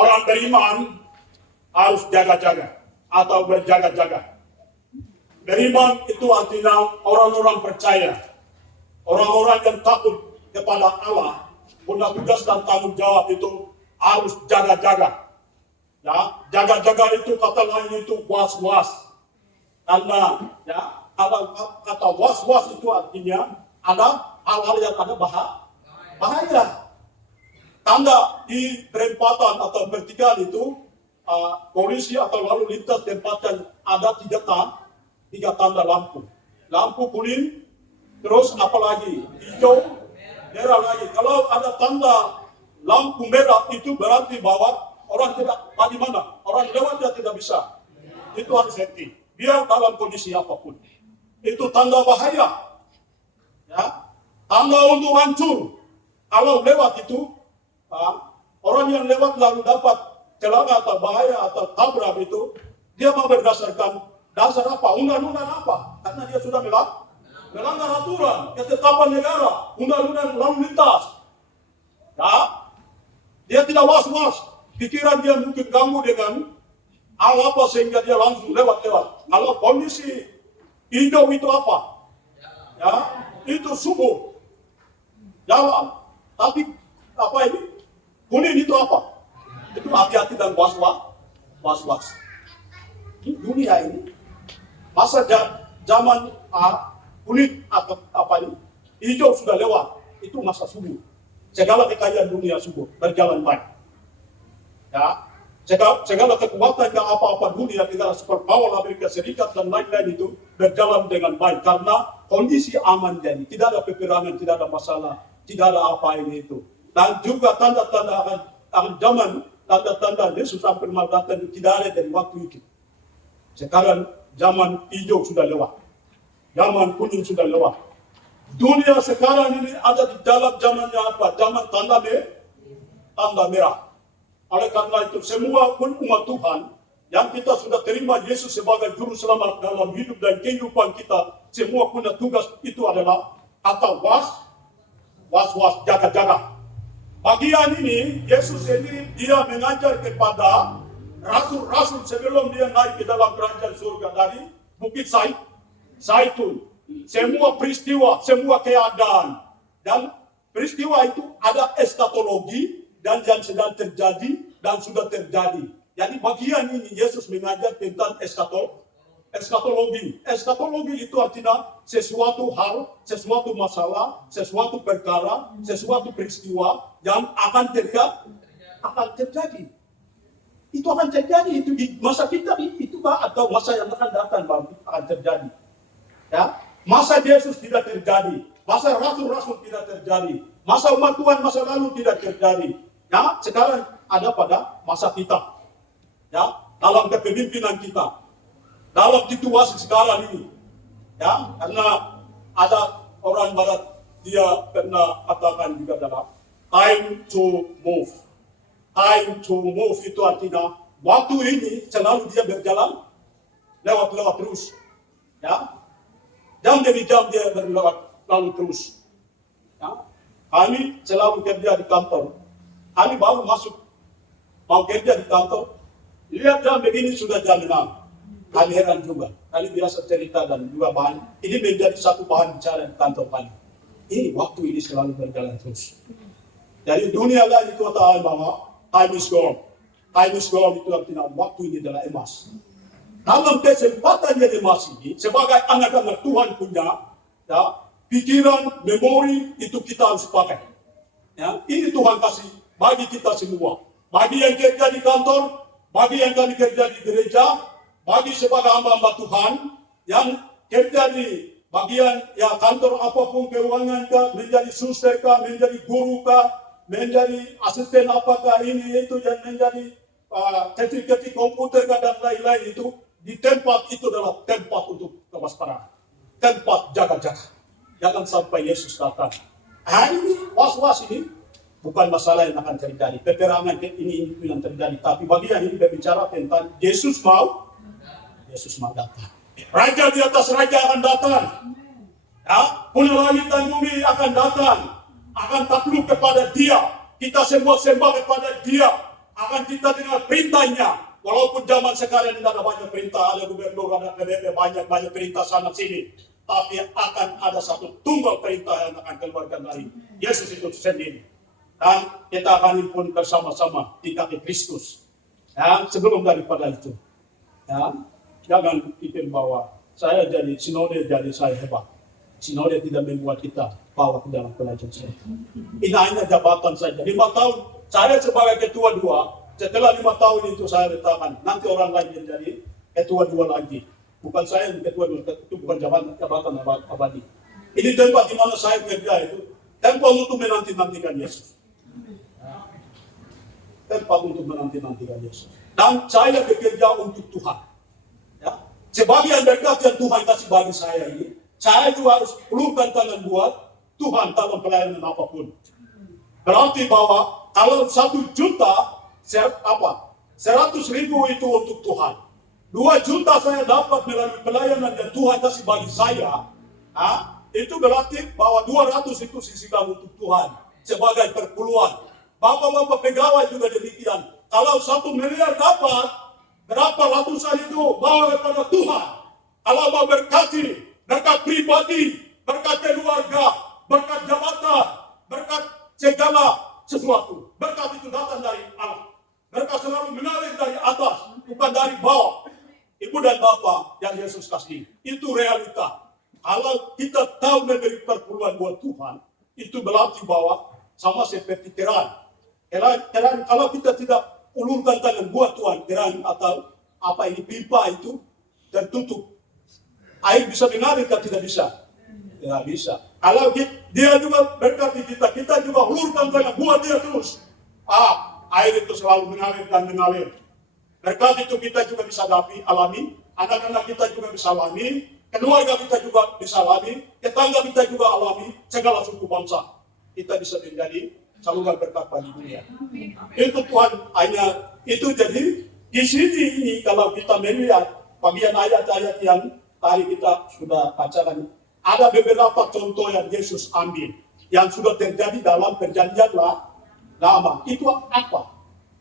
Orang beriman harus jaga-jaga atau berjaga-jaga. Beriman itu artinya orang-orang percaya, orang-orang yang takut kepada Allah, punya tugas dan tanggung jawab itu harus jaga-jaga. Ya, jaga-jaga itu kata lain itu was-was. Karena ya, kata was-was itu artinya ada hal-hal yang ada bahaya. Tanda di perempatan atau vertikal itu polisi atau lalu lintas tempatkan ada tiga tanda lampu. Lampu kuning, terus apalagi hijau, merah lagi. Kalau ada tanda lampu merah itu berarti bahwa orang tidak bagaimana, orang lewatnya tidak bisa. Itu harus hati. Biar dalam kondisi apapun. Itu tanda bahaya. Ya, tanda untuk hancur. Kalau lewat itu, orang yang lewat lalu dapat celaka atau bahaya atau tabrak itu, dia mau berdasarkan dasar apa? Undang-undang apa? Karena dia sudah melanggar aturan, ketetapan negara, undang-undang lalu lintas. Ya, dia tidak was-was. Pikiran dia mungkin ganggu dengan hal apa sehingga dia langsung lewat-lewat. Kalau kondisi hijau itu apa? Ya, itu subuh. Jalan. Tapi apa ini? Kuning itu apa? Itu hati-hati dan was-was. Ini dunia ini. Masa zaman kuning atau apa ini? Hijau sudah lewat. Itu masa subuh. Segala kekayaan dunia subuh berjalan baik. Ya, segala kekuatan yang apa-apa dunia negara superpower Amerika Serikat dan lain-lain itu berjalan dengan baik karena kondisi aman jadi tidak ada peperangan, tidak ada masalah, tidak ada apa ini itu. Dan juga tanda-tanda akan zaman, tanda-tanda Yesus hampir mau datang tidak ada dari waktu itu. Sekarang zaman hijau sudah lewat, zaman kuning sudah lewat. Dunia sekarang ini ada di dalam zamannya apa? Zaman tanda merah. Oleh karena itu semua pun umat Tuhan yang kita sudah terima Yesus sebagai juru selamat dalam hidup dan kehidupan kita, semua punya tugas itu adalah atau was jaga-jaga. Bagian ini Yesus sendiri dia mengajar kepada rasul-rasul sebelum dia naik ke dalam kerajaan surga dari Bukit Zaitun. Semua peristiwa, semua keadaan dan peristiwa itu ada eskatologi dan yang sedang terjadi dan sudah terjadi. Jadi bagian ini Yesus mengajar tentang eskatologi. Eskatologi itu artinya sesuatu hal, sesuatu masalah, sesuatu perkara, sesuatu peristiwa yang akan terjadi. Itu akan terjadi itu di masa kita itu atau masa yang akan datang akan terjadi. Ya, masa Yesus tidak terjadi, masa rasul-rasul tidak terjadi, masa umat Tuhan masa lalu tidak terjadi. Ya, sekarang ada pada masa kita. Ya, dalam kepemimpinan kita. Dalam situasi sekarang ini. Ya, karena ada orang barat dia pernah katakan juga dalam time to move. Time to move itu artinya waktu ini selalu dia berjalan lewat terus. Ya. Jam demi jam dia berlewat lalu terus. Ya. Kami selalu kerja di kantor. Kami baru mau kerja di kantor. Lihat jam begini sudah jam 6. Kami heran juga. Kami biasa cerita dan juga bahan. Ini menjadi satu bahan bicara di kantor kami. Ini waktu ini selalu berjalan terus. Jadi dunia lain itu tahu bahwa time is gone. Time is gone itu artinya waktu ini adalah emas. Dalam kesempatan yang emas ini, sebagai anak-anak Tuhan punya, ya, pikiran, memori itu kita harus pakai. Ya, ini Tuhan kasih bagi kita semua. Bagi yang kerja di kantor, bagi yang kami kerja di gereja, bagi sebagai hamba-hamba Tuhan yang kerja di bagian ya kantor apapun keuangan kah, menjadi suster kah, menjadi guru kah, menjadi asisten apakah ini itu yang menjadi ketik-ketik komputer kah dan lain-lain itu di tempat itu adalah tempat untuk kewaspadaan, tempat jaga-jaga. Jangan sampai Yesus datang. Ini was-was ini bukan masalah yang akan terjadi. Peperangan ini yang terjadi. Tapi bagian ini berbicara tentang Yesus mau datang. Raja di atas raja akan datang. Ya, punya langit dan bumi akan datang. Akan takluk kepada Dia. Kita semua sembah kepada Dia. akan kita dengar perintahnya. Walaupun zaman sekarang tidak ada banyak perintah, ada gubernur, ada PBB, banyak perintah sana sini. Tapi akan ada satu tunggal perintah yang akan keluarkan dari Yesus itu sendiri. Dan kita akan himpun bersama-sama di kaki Kristus. Ya, sebelum daripada itu, ya, jangan pikir bahwa saya jadi sinode, jadi saya hebat. Sinode tidak membuat kita bawa ke dalam pelajaran saya. Ini hanya jabatan saja. 5 tahun, saya sebagai ketua 2, setelah 5 tahun itu saya letakkan, nanti orang lain yang jadi ketua 2 lagi. Bukan saya yang ketua 2, itu bukan jabatan abadi. Ini tempat di mana saya kerja itu, tempat untuk menanti-nantikan Yesus. Tempat untuk menanti-nantikan Yesus. Dan saya bekerja untuk Tuhan. Ya. Sebagian berkat yang Tuhan kasih bagi saya ini, saya juga harus ulurkan tangan buat Tuhan dalam pelayanan apapun. Berarti bahwa kalau 1 juta, 100.000 itu untuk Tuhan. 2 juta saya dapat melalui pelayanan yang Tuhan kasih bagi saya. Itu berarti bahwa 200 itu sisihkan untuk Tuhan sebagai perpuluhan. Bapak-bapak pegawai juga demikian. Kalau 1 miliar dapat, berapa ratusan itu bawa kepada Tuhan. Kalau mau berkati, berkat pribadi, berkat keluarga, berkat jabatan, berkat segala sesuatu. Berkat itu datang dari Allah. Berkat selalu mengalir dari atas, bukan dari bawah. Ibu dan Bapak yang Yesus kasih, itu realita. Kalau kita tahu memberi perpuluhan buat Tuhan, itu berarti bahwa sama seperti keran. Keran kalau kita tidak ulurkan tangan buat Tuhan, keran atau apa ini pipa itu tertutup. Air bisa mengalir atau tidak bisa? Tidak bisa. Kalau dia juga berkati kita, kita juga ulurkan tangan buat dia terus. Air itu selalu mengalir dan mengalir. Berkat itu kita juga bisa alami, anak-anak kita juga bisa alami, keluarga kita juga bisa alami, tetangga kita juga alami, segala suku bangsa. Kita bisa menjadi saluran berkat bagi dunia. Itu Tuhan hanya itu. Jadi di sini ini kalau kita melihat bagian ayat-ayat yang tadi kita sudah bacakan, ada beberapa contoh yang Yesus ambil yang sudah terjadi dalam perjanjian lama. Itu apa?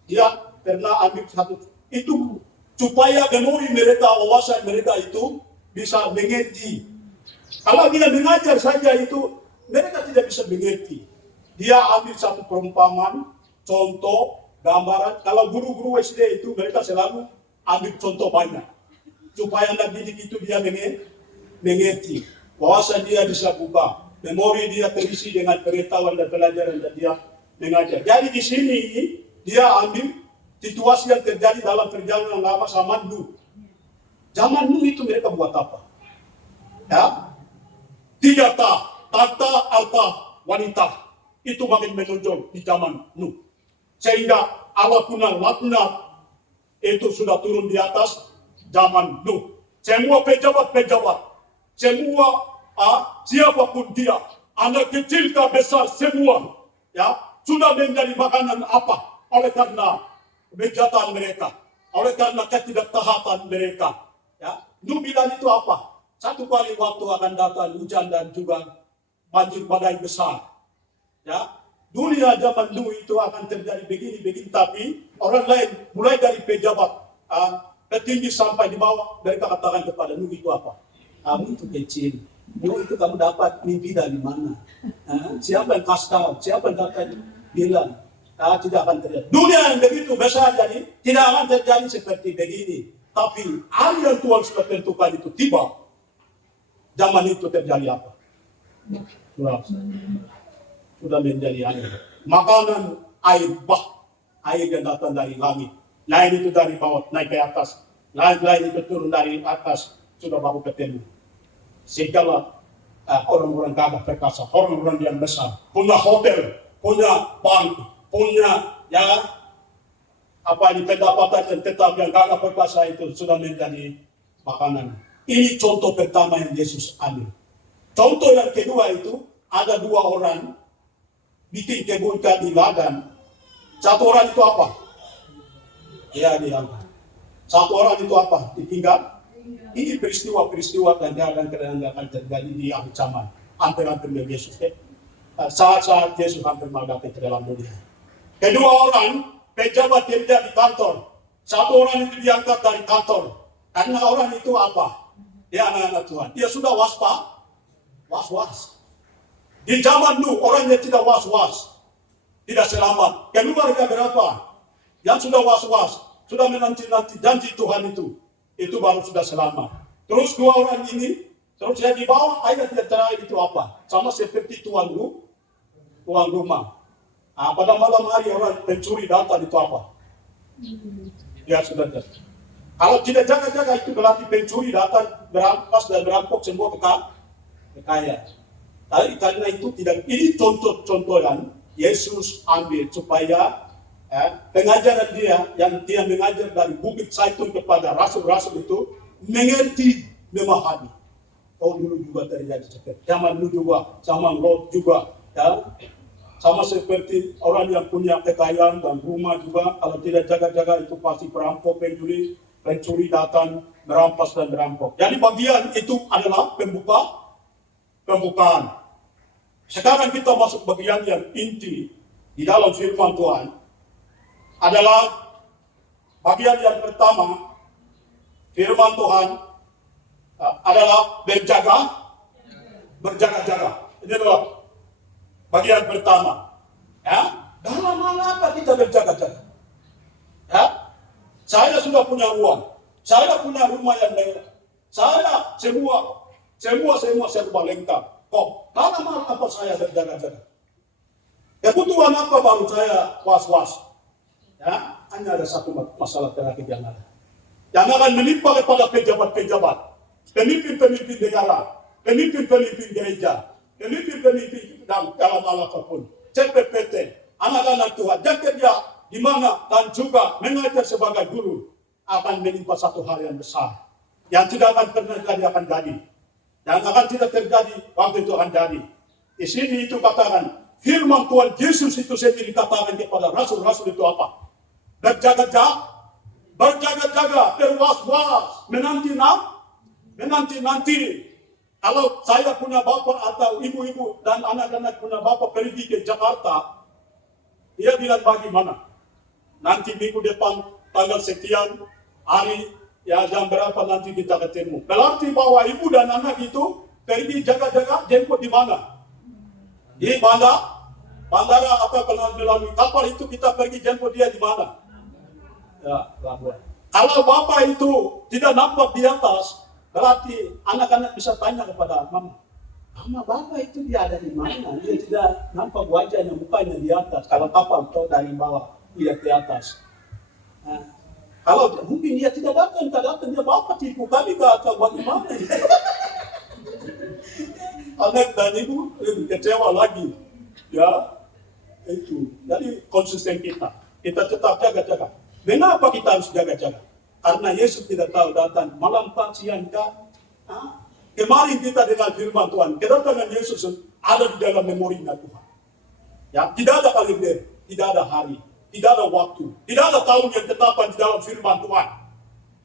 Dia pernah ambil satu itu supaya memori mereka, wawasan mereka itu bisa mengerti. Kalau dia mengajar saja itu mereka tidak bisa mengerti. Dia ambil satu perumpamaan, contoh, gambaran. Kalau guru-guru SD itu mereka selalu ambil contoh banyak. Supaya anak didik itu dia mengerti. Wawasan dia bisa buka. Memori dia terisi dengan pengetahuan dan pelajaran dan dia mengajar. Jadi di sini dia ambil situasi yang terjadi dalam perjalanan lama sama Nuh. Zaman Nuh itu mereka buat apa? Ya? 3 tata harta wanita. Itu makin menonjol di zaman Nuh. Sehingga Allah punya laknat itu sudah turun di atas zaman Nuh. Semua pejabat-pejabat, semua siapapun dia, anak kecil ke besar semua, ya sudah menjadi makanan apa? Oleh karena kejahatan mereka, oleh karena ketidaktaatan mereka. Ya, Nuh bilang itu apa? 1 kali waktu akan datang hujan dan juga banjir badai besar. Ya, dunia zaman dulu itu akan terjadi begini, tapi orang lain mulai dari pejabat petinggi sampai di bawah, mereka katakan kepada Nuh itu apa? Kamu itu kecil, Nuh itu kamu dapat mimpi dari mana? Siapa yang kasih tahu? Siapa yang akan bilang? Tidak akan terjadi. Dunia yang begitu besar jadi tidak akan terjadi seperti begini. Tapi hari yang Tuhan sudah tentukan itu tiba. Zaman itu terjadi apa? Sudah menjadi air. Makanan air bah. Air yang datang dari langit. Lain itu dari bawah naik ke atas. Lain itu turun dari atas. Sudah baru ketemu. Segala orang-orang gagah perkasa. Orang-orang yang besar. Punya hotel. Punya bank. Punya pendapatan yang tetap yang gagah perkasa itu sudah menjadi makanan. Ini contoh pertama yang Yesus ambil. Contoh yang kedua itu ada 2 orang bikin kebun di ladang. 1 orang itu apa? Ya diangkat. 1 orang itu apa? Ditinggal. Ini peristiwa-peristiwa dan akan terjadi di akhir zaman. Hampir-hampir Yesus. Saat-saat Yesus hampir mengangkat ke dalam dunia. Kedua orang pejabat kerja di kantor. Satu orang itu diangkat dari kantor. Karena orang itu apa? Dia anak-anak Tuhan. Dia sudah was-was. Di zaman dulu orang yang tidak was-was, tidak selamat. Keluarga berapa yang sudah was-was, sudah menanti-nanti janji Tuhan itu baru sudah selamat. Terus dua orang ini, terus saya di bawah ayat yang terakhir itu apa? Sama seperti tuan rumah. Pada malam hari orang pencuri datang itu apa? Ya sudah. Kalau tidak jaga-jaga itu berarti pencuri datang berampas dan berampok semua kekayaan. Tapi karena itu tidak, ini contoh-contoh yang Yesus ambil supaya pengajaran yang dia mengajar dari Bukit Zaitun kepada rasul-rasul itu mengerti, memahami. Oh dulu juga terjadi seperti zaman dulu juga, zaman Lot juga, ya. Sama seperti orang yang punya kekayaan dan rumah juga, kalau tidak jaga-jaga itu pasti perampok, pencuri datang, merampas dan merampok. Jadi bagian itu adalah pembukaan. Sekarang kita masuk bagian yang inti di dalam firman Tuhan. Adalah bagian yang pertama, firman Tuhan adalah berjaga-jaga. Ini adalah bagian pertama. Ya, dalam hal apa kita berjaga-jaga? Ya, saya sudah punya uang, saya punya rumah yang mewah, saya semua serba lengkap. Kok dalam hal apa saya berjaga-jaga? Kebutuhan apa baru saya was-was? Ya, hanya ada satu masalah terakhir yang ada. Yang akan menimpa kepada pejabat-pejabat, pemimpin-pemimpin negara, pemimpin-pemimpin gereja, pemimpin-pemimpin dalam hal apapun, CPPT, anak-anak Tuhan, yang kerja di mana dan juga mengajar sebagai guru, akan menimpa satu hal yang besar, yang tidak akan pernah akan jadi, yang akan tidak terjadi waktu itu akan jadi. Di sini itu katakan, firman Tuhan Yesus itu sendiri katakan kepada rasul-rasul itu apa? Berjaga-jaga, berwas-was, menanti. Kalau saya punya bapak atau ibu-ibu dan anak-anak punya bapak pergi ke Jakarta, dia bilang bagaimana? Nanti minggu depan tanggal sekian hari, ya jam berapa nanti kita ketemu. Berarti bahwa ibu dan anak itu pergi jaga-jaga jemput di mana? Di bandara atau melalui kapal itu kita pergi jemput dia di mana? Ya, kalau bapak itu tidak nampak di atas, berarti anak-anak bisa tanya kepada mama, bapak itu dia ada di mana? Dia tidak nampak wajahnya, mukanya di atas. Kalau kapal itu dari bawah lihat di atas. Nah, kalau mungkin dia tidak datang dia bapak tipu kami atau bagaimana? Anak dan ibu kecewa lagi. Ya, itu. Jadi konsisten kita tetap jaga-jaga. Mengapa kita harus jaga-jaga? Karena Yesus tidak tahu datang malam, pagi, siang, kemarin kita dengar firman Tuhan, kedatangan Yesus ada di dalam memorinya Tuhan. Ya, tidak ada kalender, tidak ada hari, tidak ada waktu, tidak ada tahun yang tetapkan di dalam firman Tuhan.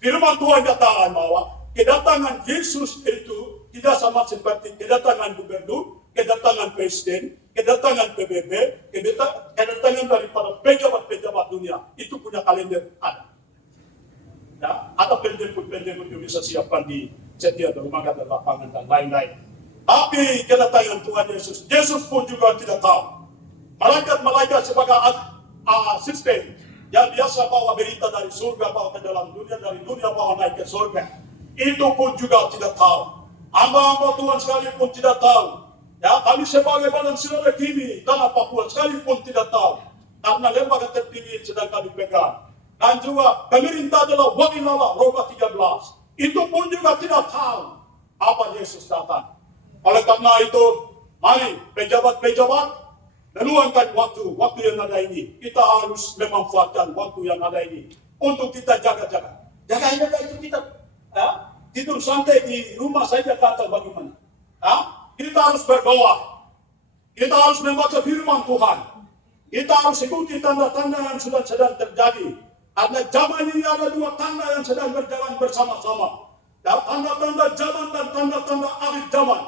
Firman Tuhan katakan bahwa kedatangan Yesus itu tidak sama seperti kedatangan gubernur, kedatangan presiden, kedatangan PBB, kedatangan daripada pejabat-pejabat dunia. Itu punya kalender ada. Ya, ada penjemput-penjemput yang bisa siapkan di setiap rumah dan lapangan dan lain-lain. Tapi kedatangan Tuhan Yesus pun juga tidak tahu. Malaikat-malaikat sebagai asisten yang biasa bawa berita dari surga bawa ke dalam dunia, dari dunia bawa naik ke surga. Itu pun juga tidak tahu. Hamba-hamba Tuhan sekalipun tidak tahu. Ya, kami sebagai badan saudara kini tanah Papua sekalipun tidak tahu. Karena lembaga tertinggi sedang kami pegang. Dan juga pemerintah adalah Wabinala Roma 13. Itu pun juga tidak tahu apa Yesus datang. Oleh karena itu, mari pejabat-pejabat meluangkan waktu yang ada ini. Kita harus memanfaatkan waktu yang ada ini untuk kita jaga-jaga. Jaga-jaga itu kita tidur santai di rumah saja kata bagaimana? Kita harus berdoa. Kita harus membaca firman Tuhan. Kita harus ikuti tanda-tanda yang sudah sedang terjadi. Karena zaman ini ada dua tanda yang sedang berjalan bersama-sama. Dan tanda-tanda zaman dan tanda-tanda akhir zaman.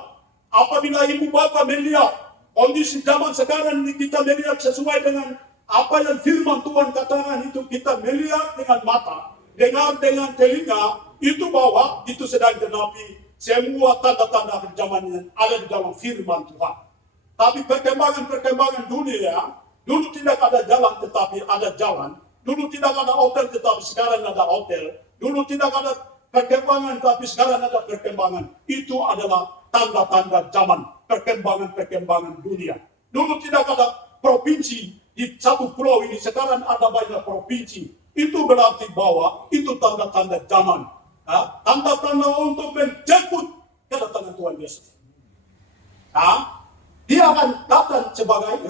Apabila ibu bapak melihat kondisi zaman sekarang ini, kita melihat sesuai dengan Apa yang firman Tuhan katakan itu kita melihat dengan mata, dengar dengan telinga, itu bahwa itu sedang genapi semua tanda-tanda akhir zaman yang ada di dalam firman Tuhan. Tapi perkembangan dunia, dulu tidak ada jalan tetapi ada jalan. Dulu tidak ada hotel tetapi sekarang ada hotel. Dulu tidak ada perkembangan tapi sekarang ada perkembangan. Itu adalah tanda-tanda zaman, perkembangan dunia. Dulu tidak ada provinsi di satu pulau ini, sekarang ada banyak provinsi. Itu berarti bahwa itu tanda-tanda zaman. Tanda-tanda untuk menjemput kedatangan Tuhan Yesus. Dia akan datang sebagai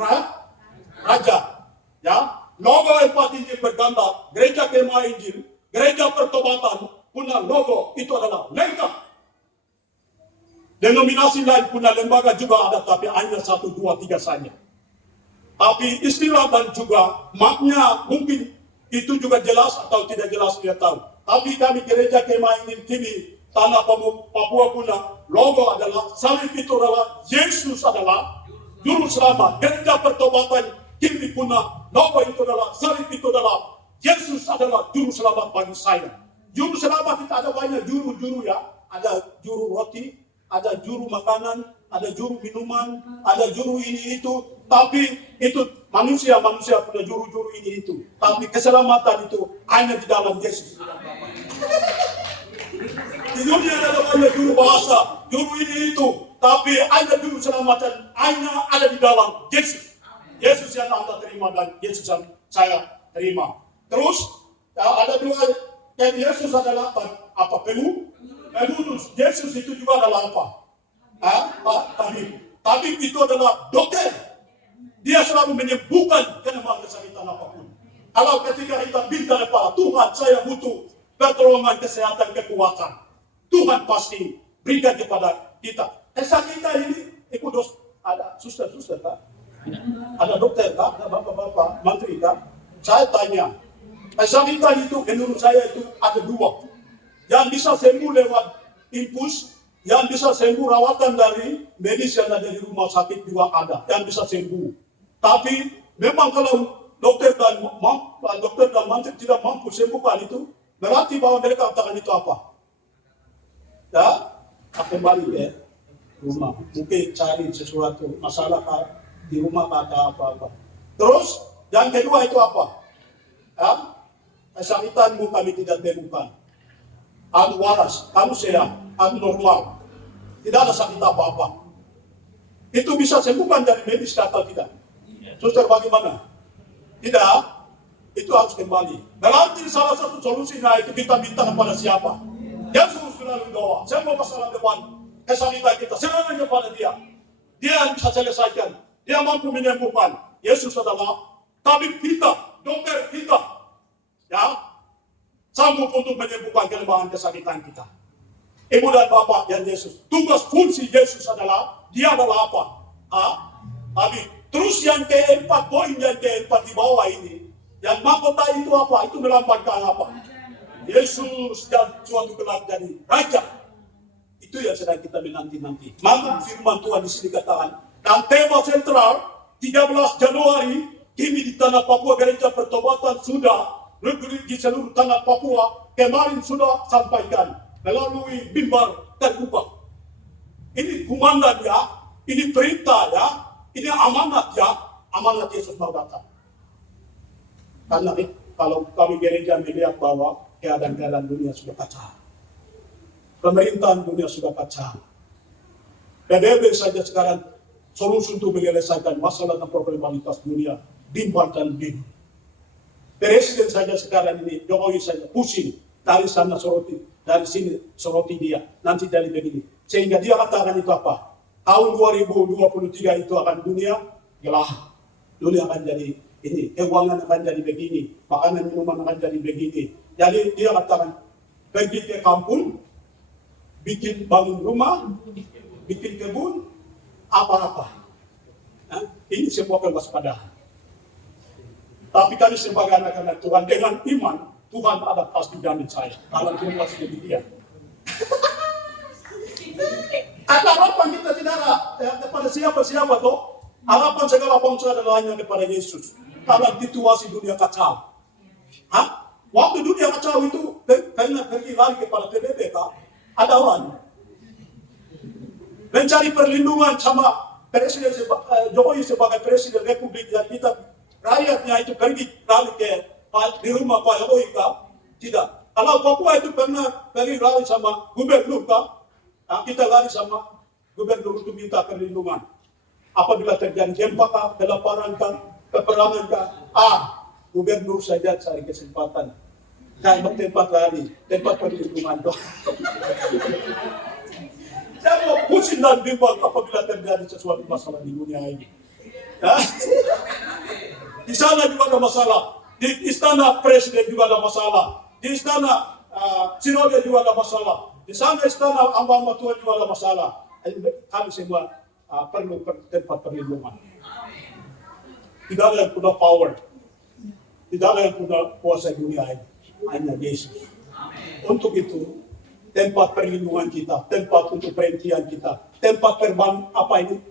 raja. Ya, logo empat Injil bergambar gereja Kemah Injil, gereja pertobatan punya logo itu adalah lengkap. Denominasi lain punya lembaga juga ada, tapi hanya 1, 2, 3 saja. Tapi istilah dan juga makna mungkin itu juga jelas atau tidak jelas dia tahu. Tapi kami gereja Kemah Injil kini tanah Papua punya logo adalah salib, itu adalah Yesus adalah juru selamat. Gereja pertobatan kini punya logo itu adalah salib, itu adalah Yesus adalah juru selamat bagi saya. Juru selamat itu ada banyak juru-juru ya. Ada juru roti, ada juru makanan, ada juru minuman, ada juru ini itu. Tapi itu manusia punya juru-juru ini itu. Tapi keselamatan itu hanya di dalam Yesus. Di dunia ada banyak juru bahasa, juru ini itu. Tapi hanya juru keselamatan hanya ada di dalam Yesus. Yesus yang Anda terima dan Yesus yang saya terima. Terus ada dua, Yesus adalah apa? Penutus. Yesus itu juga adalah apa? Tapi itu adalah dokter. Dia selalu menyembuhkan kelemahan kesakitan apapun. Kalau ketika kita minta kepada Tuhan, saya butuh pertolongan kesehatan, kekuatan, Tuhan pasti berikan kepada kita. Kesakitan ini, ikut ada suster-suster tak? Ada dokter tak? Ada bapak-bapak, menteri tak? Saya tanya, kesakitan itu menurut saya itu ada dua. Yang bisa sembuh lewat infus, yang bisa sembuh rawatan dari medis yang ada di rumah sakit juga ada, yang bisa sembuh. Tapi memang kalau dokter dan menteri tidak mampu sembuhkan itu, berarti bahwa mereka katakan itu apa? Ya, kembali ya rumah, mungkin cari sesuatu masalah di rumah kata apa-apa. Terus yang kedua itu apa? Ya, kesakitanmu kami tidak temukan. Anu waras, kamu sehat, anu normal, tidak ada sakit apa-apa. Itu bisa sembuhkan dari medis atau tidak? Suster bagaimana? Tidak, itu harus kembali. Berarti salah satu solusinya itu kita minta kepada siapa? Yesus melalui doa. Semua masalah depan kesakitan kita serahkan kepada Dia. Dia yang bisa selesaikan. Dia mampu menyembuhkan. Yesus adalah tabib kita, dokter kita. Ya, sanggup untuk menyembuhkan kelemahan kesakitan kita. Ibu dan Bapak yang Yesus, tugas fungsi Yesus adalah Dia adalah apa? Tapi terus yang keempat, poin yang keempat di bawah ini, yang mahkota itu apa? Itu melambangkan apa? Yesus dan suatu kelak jadi raja. Itu yang sedang kita menanti-nanti. Maka firman Tuhan di sini katakan, dan tema sentral 13 Januari kini di tanah Papua gereja pertobatan sudah di seluruh tanah Papua kemarin sudah sampaikan melalui mimbar terbuka. Ini kumandan ya, ini perintah ya, ini amanat ya, amanat Yesus mau datang. Karena kalau kami gereja melihat bahwa keadaan dunia sudah kacau, pemerintahan dunia sudah kacau, PBB saja sekarang solusi untuk menyelesaikan masalah dan problematika dunia bimbang dan bingung. Presiden saja sekarang ini Jokowi saja pusing dari sana soroti, dari sini soroti dia, nanti dari begini, sehingga dia katakan itu apa? Tahun 2023 itu akan dunia gelap, dunia akan jadi ini, keuangan akan jadi begini, makanan minuman akan jadi begini. Jadi dia katakan pergi ke kampung, bikin bangun rumah, bikin kebun, apa-apa. Nah, ini semua kewaspadaan. Tapi kami sebagai anak-anak Tuhan dengan iman, Tuhan ada pasti jamin saya. Kalau dia masih demikian. Ada harapan kita tidak ada kepada siapa-siapa toh. Harapan segala bangsa adalah hanya kepada Yesus. Kalau situasi dunia kacau. Hah? Waktu dunia kacau itu, kayaknya pergi lari kepada PBB, Kak. Ada orang mencari perlindungan sama Presiden Jokowi sebagai Presiden Republik, dan kita rakyatnya itu pergi lari di rumah Pak Jokowi, Kak. Tidak. Kalau Papua itu pernah pergi lari sama gubernur, Kak. Nah, kita lari sama gubernur untuk minta perlindungan. Apabila terjadi gempa, Kak, kelaparan, Kak, peperangan, Kak. Gubernur saja cari kesempatan. Kayak tempat lari, tempat perlindungan, Kak. Saya mau pusing dan bimbang apabila terjadi sesuatu masalah di dunia ini. Ya? Di sana juga ada masalah. Di istana presiden juga ada masalah. Di istana sinode juga ada masalah. Di sana istana hamba-hamba Tuhan juga ada masalah. Kami semua perlu tempat perlindungan. Tidak ada yang punya power. Tidak ada yang punya kuasa dunia ini. Hanya Yesus. Untuk itu, tempat perlindungan kita, tempat untuk perhentian kita, tempat terbang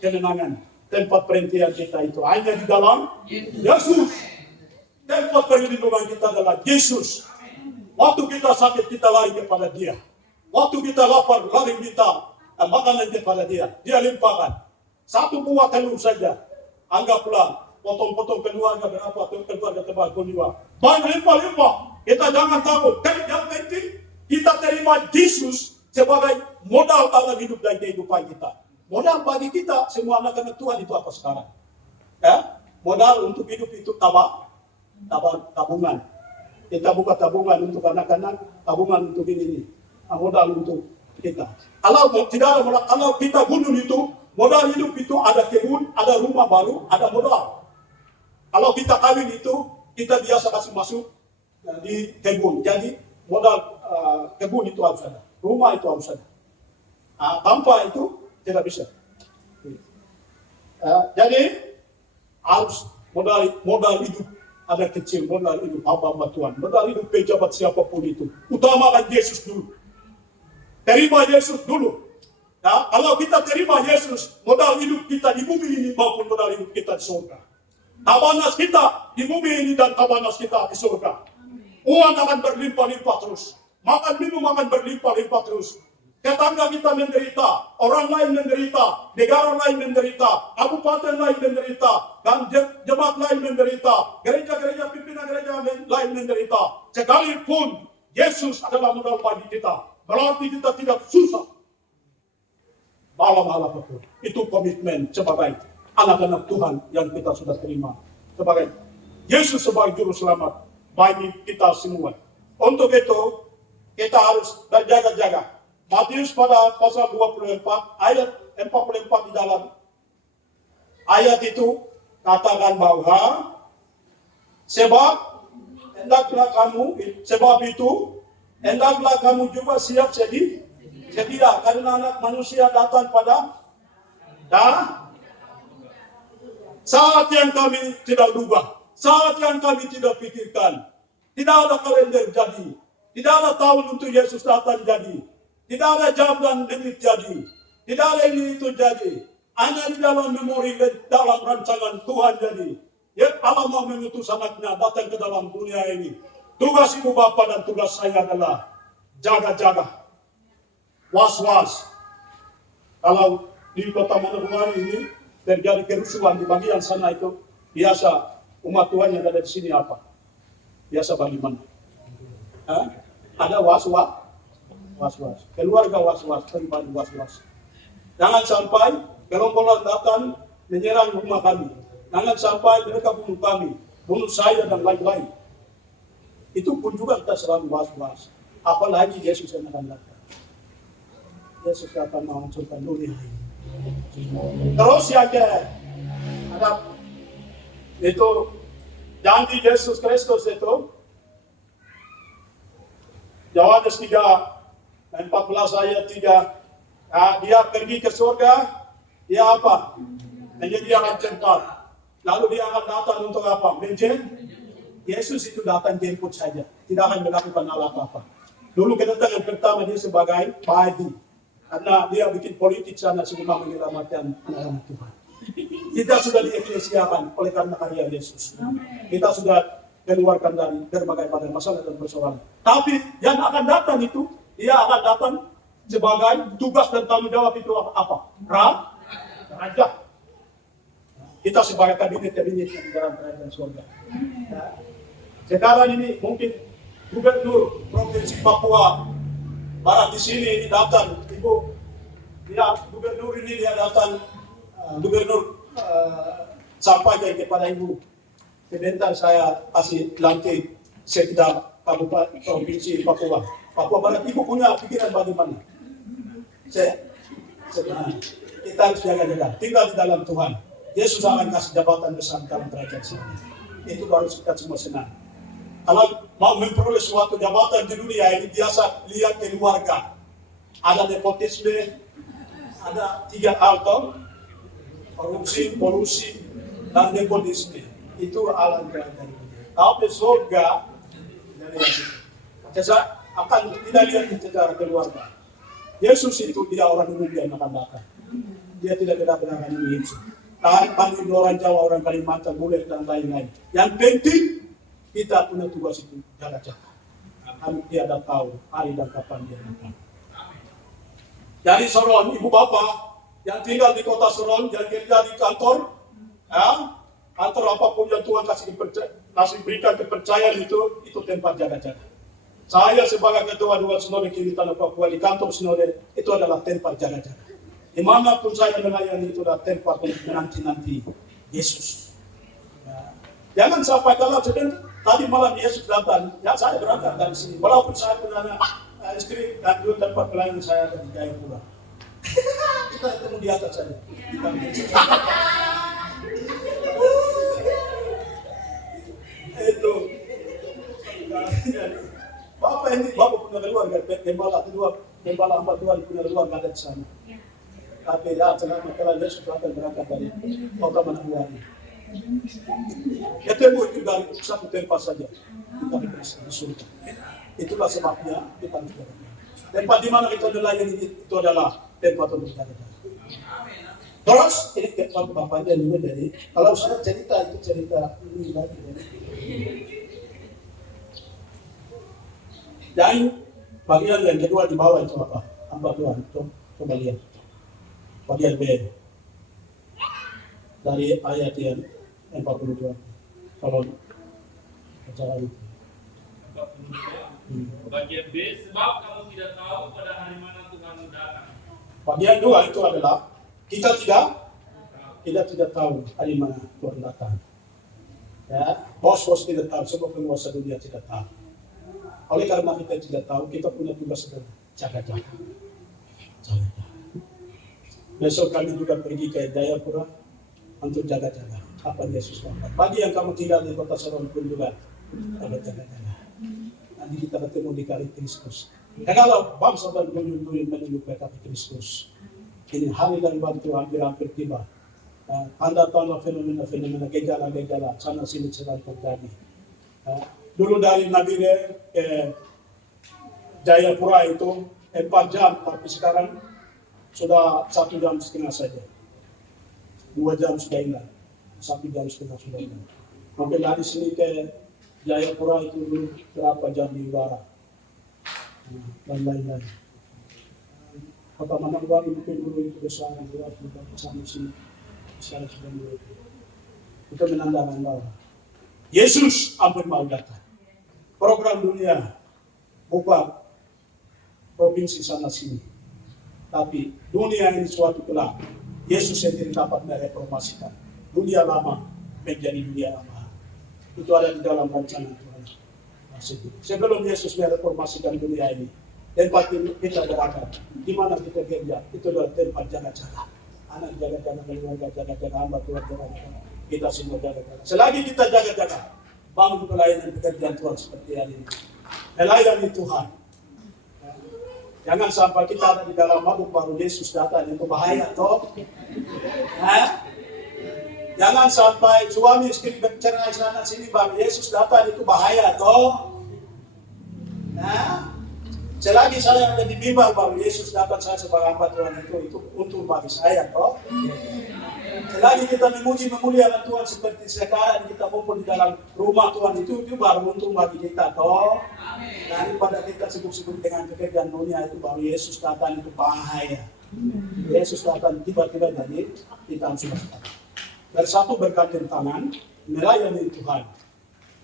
kemenangan, tempat perhentian kita itu hanya di dalam Yesus. Tempat perlindungan kita adalah Yesus. Waktu kita sakit, kita lari kepada Dia. Waktu kita lapar, lari minta makanan kepada Dia. Dia limpahkan. Satu buah telur saja. Anggaplah potong-potong keluarga berapa, keluarga tebal kedua. Banyak limpah-limpah. Kita jangan takut. Yang penting kita terima Yesus sebagai modal dalam hidup dan kehidupan kita. Modal bagi kita, semua anak-anak Tuhan itu apa sekarang? Ya? Modal untuk hidup itu tabungan. Kita buka tabungan untuk anak-anak, tabungan untuk ini. Modal untuk kita. Kalau kita bunuh itu, modal hidup itu ada kebun, ada rumah baru, ada modal. Kalau kita kawin itu, kita biasa kasih masuk di kebun. Jadi modal kebun itu harus ada, rumah itu harus ada. Tanpa itu tidak bisa. Jadi harus modal hidup ada kecil, modal hidup hamba Tuhan, modal hidup pejabat siapapun itu. Utamakan Yesus dulu. Terima Yesus dulu. Nah, kalau kita terima Yesus, modal hidup kita di bumi ini maupun modal hidup kita di surga. Tabanas kita di bumi ini dan tabanas kita di surga. Uang akan berlimpah-limpah terus. Makan minum akan berlimpah-limpah terus. Tetangga kita menderita, orang lain menderita, negara lain menderita, kabupaten lain menderita, dan jemaat lain menderita, gereja-gereja pimpinan gereja lain menderita. Sekalipun Yesus adalah modal bagi kita, berarti kita tidak susah. Malam-malam betul. Itu komitmen sebagai anak-anak Tuhan yang kita sudah terima. Sebagai Yesus sebagai juru selamat bagi kita semua. Untuk itu, kita harus berjaga-jaga. Matius pada pasal 24, ayat 44 di dalam ayat itu katakan bahwa sebab itu hendaklah kamu juga siap sedia karena anak manusia datang pada saat yang kami tidak duga, saat yang kami tidak pikirkan. Tidak ada kalender jadi, tidak ada tahun untuk Yesus datang jadi, tidak ada jam dan menit jadi, tidak ada ini itu jadi. Hanya di dalam memori, dalam rancangan Tuhan jadi. Ya, Allah mau mengutus anaknya datang ke dalam dunia ini. Tugas ibu bapa dan tugas saya adalah jaga-jaga, was-was. Kalau di kota Manokwari ini terjadi kerusuhan di bagian sana itu, biasa umat Tuhan yang ada di sini apa? Biasa bagaimana? Ada was-was. Keluarga was-was, pribadi was-was. Jangan sampai gerombolan datang menyerang rumah kami. Jangan sampai mereka bunuh kami, bunuh saya dan lain-lain. Itu pun juga kita selalu was-was. Apalagi Yesus yang akan datang. Yesus akan menghancurkan dunia ini. Terus yang ada itu janji Yesus Kristus itu Yohanes 3:14 ayat 3. Dia pergi ke surga, dia apa? Menyediakan tempat. Lalu dia akan datang untuk apa? Yesus itu datang jemput saja, tidak akan melakukan apa-apa. Dulu kedatangan pertama dia sebagai bagi, karena dia bikin politik sana semua menyelamatkan anak-anak Tuhan. Kita sudah dieklesiakan oleh karena karya Yesus. Kita sudah keluarkan dari berbagai masalah dan persoalan. Tapi yang akan datang itu, dia akan datang sebagai tugas dan tanggung jawab itu apa? Raja. Kita sebagai kabinet-kabinet yang di dalam kerajaan surga. Sekarang ini mungkin gubernur provinsi Papua Barat di sini datang, ibu, ya gubernur ini dia datang, gubernur sampaikan kepada ibu, sebentar saya kasih lantik sekda kabupaten provinsi Papua Barat. Ibu punya pikiran bagaimana? Kita harus jaga-jaga, tinggal di dalam Tuhan. Yesus akan kasih jabatan besar dalam kerajaan surga. Itu baru kita semua senang. Kalau mau memperoleh suatu jabatan di dunia ini biasa lihat keluarga. Ada nepotisme, ada 3 hal toh, korupsi, polusi, dan nepotisme. Itu alam kerajaan. Tapi surga dari jasa akan tidak lihat di sejarah keluarga. Yesus itu dia orang umum yang akan datang. Dia tidak benar-benar ini. Panggil orang Jawa, orang Kalimantan, Bule dan lain-lain. Yang penting kita punya tugas itu jaga-jaga. Kami tiada tahu hari dan kapan dia datang. Dari Sorong, ibu bapak yang tinggal di kota Sorong, yang kerja di kantor, ya, kantor apapun yang Tuhan kasih berikan kepercayaan itu tempat jaga-jaga. Saya sebagai ketua Dewan Sinode Kiri Tanah Papua di kantor Sinode itu adalah tempat jaga-jaga. Dimanapun saya melayani itu adalah tempat untuk menanti-nanti Yesus. Ya. Jangan sampai kalau tadi malam Yesus datang, ya saya berangkat dari sini. Walaupun saya punya istri dan juga tempat pelayanan saya di Jayapura. Kita ketemu di atas saja. Itu. Bapak ini, Bapak punya keluarga, gembala 4 Tuhan punya keluarga ada di sana. Tapi ya, selama kalau Yesus akan berangkat dari kota Manokwari. Ketemu itu dari satu tempat saja. Kita di surga. Itulah sebabnya kita berjaga. Tempat di mana kita melayani itu adalah tempat untuk berjaga. Terus ini tempat bapaknya juga dari. Kalau saya cerita itu cerita ini lagi. Dan bagian yang kedua di bawah itu apa? Hamba Tuhan, coba lihat. Bagian B dari ayat yang 42. Kalau bicara itu. Bagian B, sebab kamu tidak tahu pada hari mana Tuhan datang. Bagian 2 itu adalah kita tidak tahu hari mana Tuhan datang. Ya, bos-bos tidak tahu, sebab penguasa dunia tidak tahu. Oleh karena kita tidak tahu, kita punya tugas jaga-jaga. Besok kami juga pergi ke Jayapura untuk jaga-jaga apa Yesus datang. Bagi yang kamu tinggal di kota Sorong pun juga jaga-jaga. Nanti kita bertemu di kali Kristus. Kalau bangsa dan duyun-duyun menyukai kali Kristus, ini hari dan waktu hampir tiba. Tanda-tanda fenomena gejala-gejala sana sini sedang terjadi. Dulu dari Nabire ke Jayapura itu 4 jam, tapi sekarang sudah 1 jam setengah saja. 2 jam sudah hilang. 1 jam setengah sudah hilang. Mungkin dari sini ke Jayapura itu dulu berapa jam di udara. Dan lain-lain. Kota Manokwari mungkin dulu itu besar, luas, juga kesana sini. Sekarang sudah mulai. Itu menandakan bahwa Yesus ampun mau datang. Program dunia bukan provinsi sana sini. Tapi dunia ini suatu kelak. Yesus sendiri dapat mereformasikan dunia lama menjadi dunia lama. Itu ada di dalam rencana Tuhan. Sebelum Yesus mereformasikan dunia ini, tempat kita berada, di mana kita kerja, itu adalah tempat jaga-jaga. Anak jaga-jaga, keluarga jaga-jaga, hamba Tuhan jaga-jaga. Kita semua jaga-jaga. Selagi kita jaga-jaga, bangun pelayanan pekerjaan Tuhan seperti hari ini. Melayani Tuhan. Jangan sampai kita ada di dalam mabuk baru Yesus datang, itu bahaya toh. Jangan sampai suami istri bercerai sana sini baru Yesus datang, itu bahaya toh. Selagi saya ada di bimbang baru Yesus datang, saya sebagai hamba Tuhan itu untung bagi saya toh. Selagi kita memuliakan Tuhan seperti sekarang kita kumpul di dalam rumah Tuhan itu baru untung bagi kita toh. Daripada kita sibuk-sibuk dengan pekerjaan dunia itu baru Yesus datang itu bahaya. Yesus datang tiba-tiba jadi kita harus berkata. Bersatu bergandengan tangan melayani Tuhan.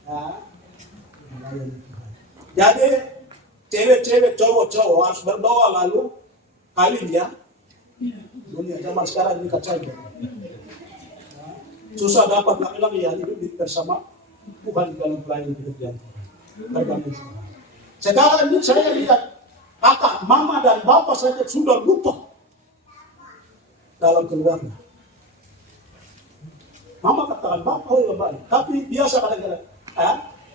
Ya, melayani Tuhan. Jadi cewek-cewek, cowok-cowok harus berdoa lalu kawin ya. Dunia zaman sekarang ini kacau. Susah dapat laki-laki yang hidup bersama Tuhan di dalam pelayanan pekerjaan Tuhan. Sekarang ini saya lihat kakak, mama dan bapak saja sudah lupa dalam keluarga. Mama katakan bapak yang baik, tapi biasa kadang-kadang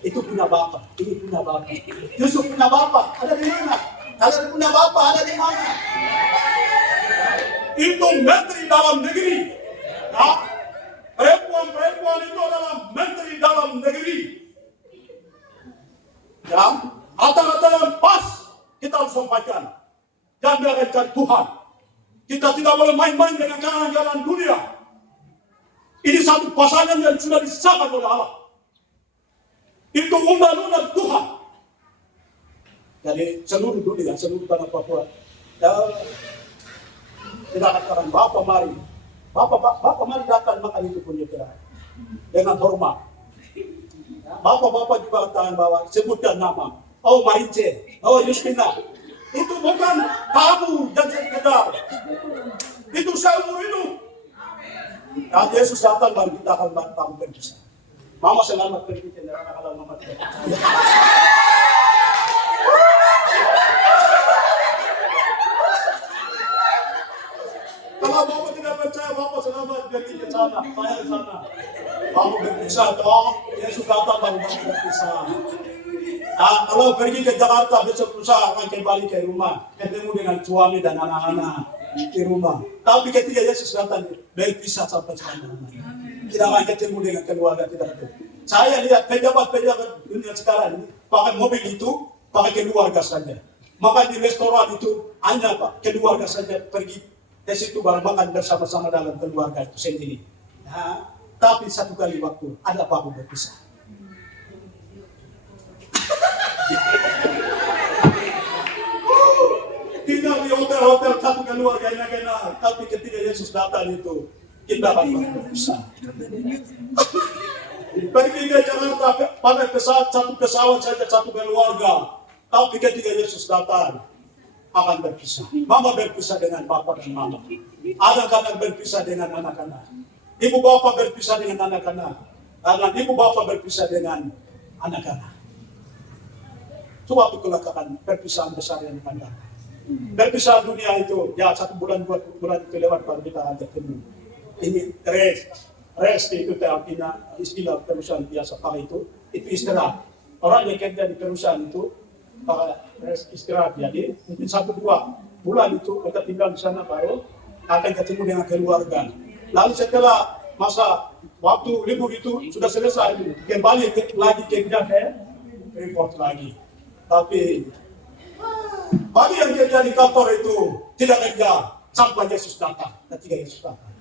itu punya bapak, ini punya bapak. Yusuf punya bapak, ada di mana? Kalau punya bapak, ada di mana? Itu menteri dalam negeri. Ya? Perempuan itu adalah menteri dalam negeri. Ya, kata-kata yang pas kita harus sampaikan. Dan biarkan cari Tuhan. Kita tidak boleh main-main dengan jalan-jalan dunia. Ini satu pasangan yang sudah disahkan oleh Allah. Itu undang-undang Tuhan. Jadi seluruh dunia, seluruh tanah Papua. Ya, kita katakan Bapak mari. Bapak mari datang makan itu punya kira. Dengan hormat. Ya, Bapak juga katakan bahwa sebutkan nama. Oh Marince, oh Justina. Itu bukan kamu dan sekedar. Itu seumur hidup. Dan Yesus datang baru kita akan bantu berpisah. Mama selamat pergi ke neraka kalau mama tidak percaya. Kalau bapak tidak percaya, bapak selamat pergi ke sana, saya ke sana. Bapak berpisah dong, Yesus datang baru bapak berpisah. Kalau pergi ke Jakarta besok lusa akan kembali ke rumah, ketemu dengan suami dan anak-anak di rumah. Tapi ketika Yesus datang berpisah sampai sekarang. Tidak akan ketemu dengan keluarga, tidak ada. Saya lihat pejabat-pejabat dunia sekarang ini pakai mobil itu pakai keluarga saja. Makan di restoran itu hanya keluarga saja pergi ke situ baru makan bersama-sama dalam keluarga itu sendiri. Ya, tapi satu kali waktu ada baru berpisah. Tinggal di hotel-hotel satu keluarga enak-enak, tapi ketika Yesus datang itu kita akan berpisah. Pergi ke Jakarta pakai satu pesawat saja satu keluarga, tapi ketika Yesus datang akan berpisah. Mama berpisah dengan bapak dan mama. Anak-anak berpisah dengan anak-anak. Ibu bapak berpisah dengan anak-anak. Ibu bapak berpisah dengan anak-anak. Suatu kelakaran perpisahan besar yang akan datang. Perpisahan dunia itu, ya 1 bulan 2 bulan itu lewat baru kita akan ketemu. Ini rest itu artinya istilah perusahaan biasa pakai itu istirahat. Orang yang kerja di perusahaan itu pakai rest istirahat. Jadi mungkin 1-2 bulan itu kita tinggal di sana baru akan ketemu dengan keluarga. Lalu setelah masa waktu libur itu sudah selesai, kembali lagi kerja report lagi. Tapi bagi yang kerja di kantor itu tidak kerja sampai Yesus datang. Ketika Yesus datang.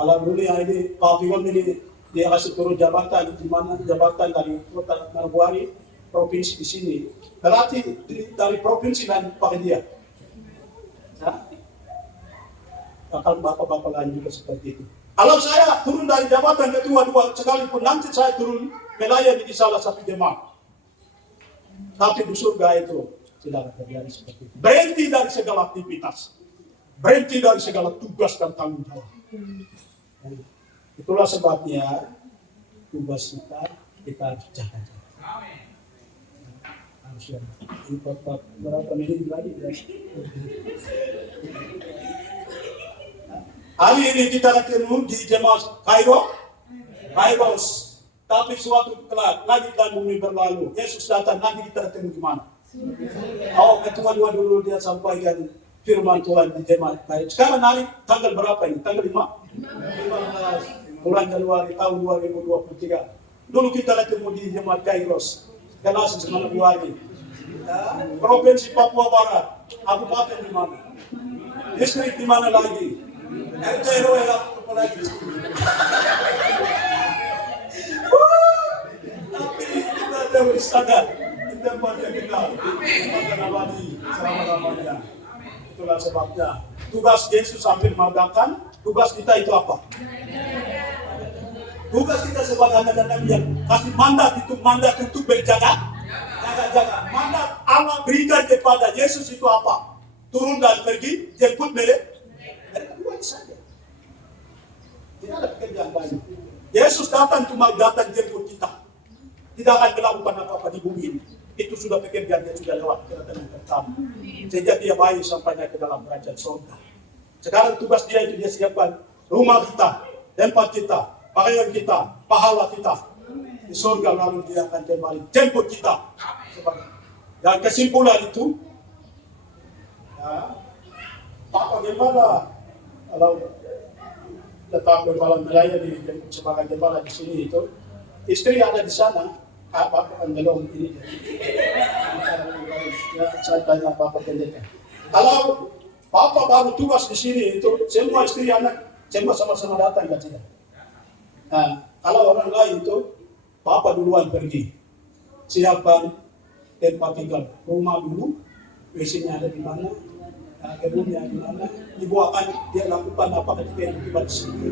Alhamdulillah ini Pak Pigon ini dia kasih turun jabatan di mana jabatan dari Kota Manokwari provinsi di sini. Berarti dari provinsi dan pakai dia. Ya? Akan bapak-bapak lain juga seperti itu. Kalau saya turun dari jabatan kedua-dua sekalipun nanti saya turun melayani di salah satu jemaat. Tapi di surga itu tidak akan terjadi seperti itu. Berhenti dari segala aktivitas. Berhenti dari segala tugas dan tanggung jawab. Itulah sebabnya tugas kita harus jaga-jaga. Harus jaga. Berapa menit lagi? Hari ini kita ketemu di jemaat Kairos. Tapi suatu kelak, langit dan bumi berlalu. Yesus datang, nanti kita ketemu di mana? Oh, ketua dua dulu dia sampaikan firman Tuhan di jemaat Kairos. Sekarang hari tanggal berapa ini? Tanggal 5? 15 bulan Januari tahun 2023. Dulu kita ketemu di jemaat Kairos. Kelas Manokwari. Provinsi Papua Barat. Kabupaten di mana? Distrik di mana lagi? Ercero era kepala Yesus. Tapi kita ada sadar, kita baca kita, baca nabadi selama-lamanya. Itulah sebabnya tugas Yesus sambil mengatakan, tugas kita itu apa? Tugas kita sebagai anak-anak yang kasih mandat untuk berjaga, jaga. Mandat Allah berikan kepada Yesus itu apa? Turun dan pergi, jemput mereka dua saja. Tidak ada pekerjaan banyak. Yesus datang cuma datang jemput kita. Tidak akan melakukan apa-apa di bumi ini. Itu sudah pekerjaan yang sudah lewat kedatangan pertama. Sejak dia bayi sampainya ke dalam kerajaan surga. Sekarang tugas dia itu dia siapkan rumah kita, tempat kita, pakaian kita, pahala kita di surga, lalu dia akan kembali jemput kita. Dan kesimpulan itu, ya, Pak Gembala kalau tetap gembala melayani sebagai gembala di sini itu, istri ada di sana, Bapak Angelong ini. Ya, saya tanya Bapak pendeta. Kalau Bapak baru tugas di sini itu, semua istri anak semua sama-sama datang ke tidak. Nah, kalau orang lain itu, Bapak duluan pergi, siapkan tempat tinggal, rumah dulu, WC-nya ada di mana, kebunnya di mana, ibu akan dia lakukan apa ketika yang tiba di sini.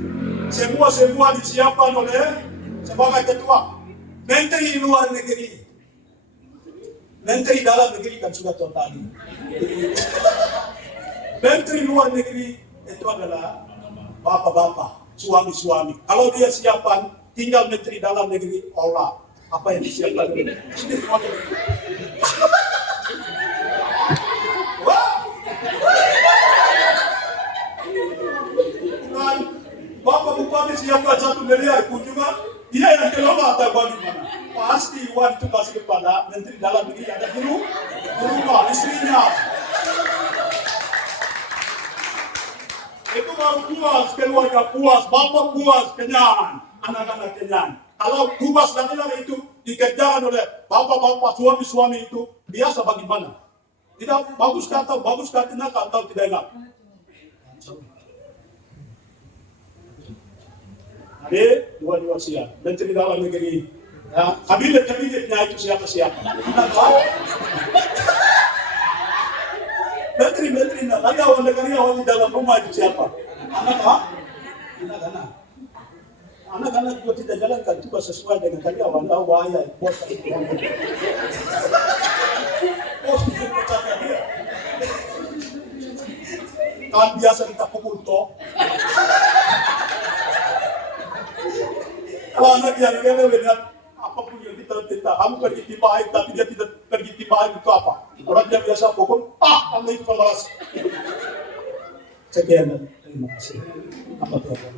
Semua disiapkan oleh sebagai ketua. Menteri luar negeri, menteri dalam negeri kan sudah tahu tadi. Menteri luar negeri itu adalah bapak-bapak, suami-suami. Kalau dia siapkan tinggal menteri dalam negeri, Allah apa yang disiapkan dulu? Dan Bapak Bupati siapkan 1 miliar kunjungan, dia yang kelola atau bagaimana? Pasti uang itu kasih kepada menteri dalam negeri ada di rumah istrinya. Itu baru puas, keluarga puas, bapak puas, kenyang, anak-anak kenyang. Kalau tugas dan nilai itu dikerjakan oleh bapak-bapak, suami-suami itu biasa bagaimana? Tidak bagus kata, atau tidak enak. Ada dua siap, menteri dalam negeri, ya, kabinetnya itu siapa? Menteri, karyawan di dalam rumah itu siapa? Anak-anak juga tidak jalankan tugas sesuai dengan karyawan. Wahai bos itu. Bos itu percaya dia. Kan biasa kita pukul toh. Kalau anak yang lihat apapun yang kita minta, kamu pergi tiba baik, tapi dia tidak pergi tiba baik itu apa? Orang yang biasa pukul, Allah itu pemalas. Sekian dan terima kasih. Apa Tuhan.